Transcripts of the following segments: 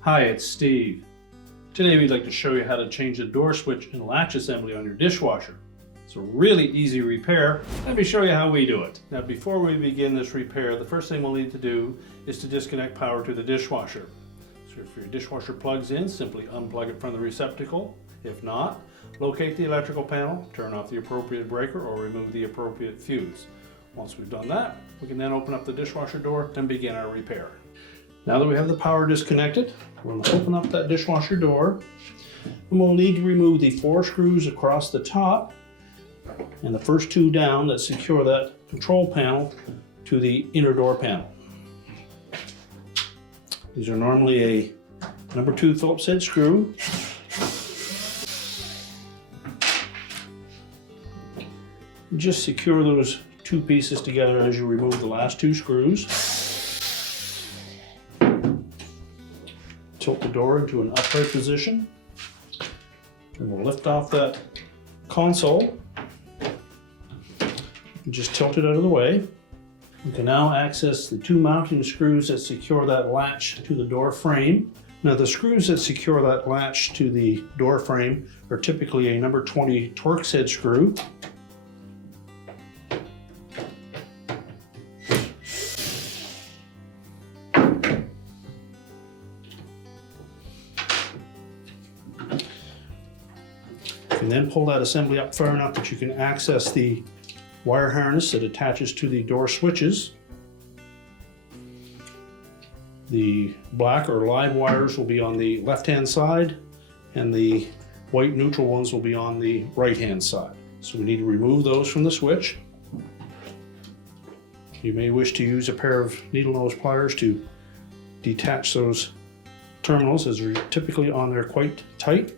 Hi, it's Steve. Today we'd like to show you how to change the door switch and latch assembly on your dishwasher. It's a really easy repair. Let me show you how we do it. Now before we begin this repair, the first thing we'll need to do is to disconnect power to the dishwasher. So if your dishwasher plugs in, simply unplug it from the receptacle. If not, locate the electrical panel, turn off the appropriate breaker or remove the appropriate fuse. Once we've done that, we can then open up the dishwasher door and begin our repair. Now that we have the power disconnected, we're going to open up that dishwasher door, and we'll need to remove the 4 screws across the top and the first 2 down that secure that control panel to the inner door panel. These are normally a number 2 Phillips head screw. Just secure those 2 pieces together as you remove the last 2 screws. Tilt the door into an upright position, and we'll lift off that console and just tilt it out of the way. We can now access the 2 mounting screws that secure that latch to the door frame. Now the screws that secure that latch to the door frame are typically a number 20 Torx head screw. You can then pull that assembly up far enough that you can access the wire harness that attaches to the door switches. The black or live wires will be on the left-hand side, and the white neutral ones will be on the right-hand side. So we need to remove those from the switch. You may wish to use a pair of needle nose pliers to detach those terminals, as they're typically on there quite tight.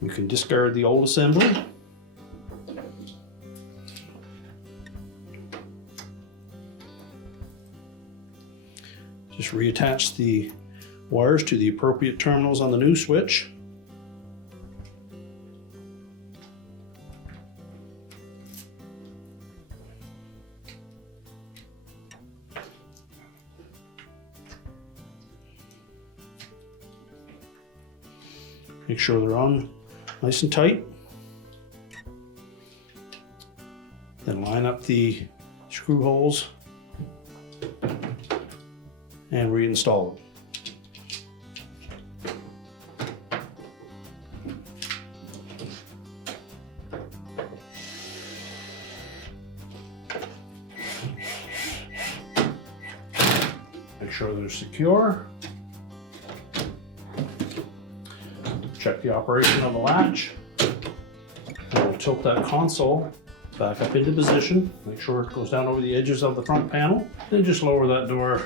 You can discard the old assembly. Just reattach the wires to the appropriate terminals on the new switch. Make sure they're on nice and tight. Then line up the screw holes and reinstall them. Make sure they're secure. Check the operation of the latch. And we'll tilt that console back up into position. Make sure it goes down over the edges of the front panel. Then just lower that door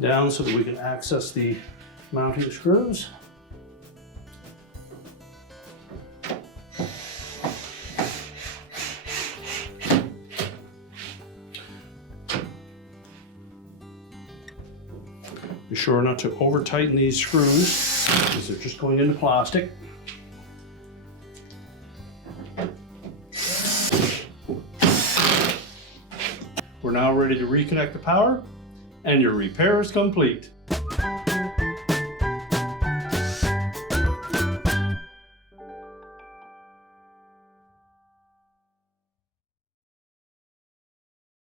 down so that we can access the mounting screws. Be sure not to over tighten these screws, because they're just going into plastic. We're now ready to reconnect the power, and your repair is complete.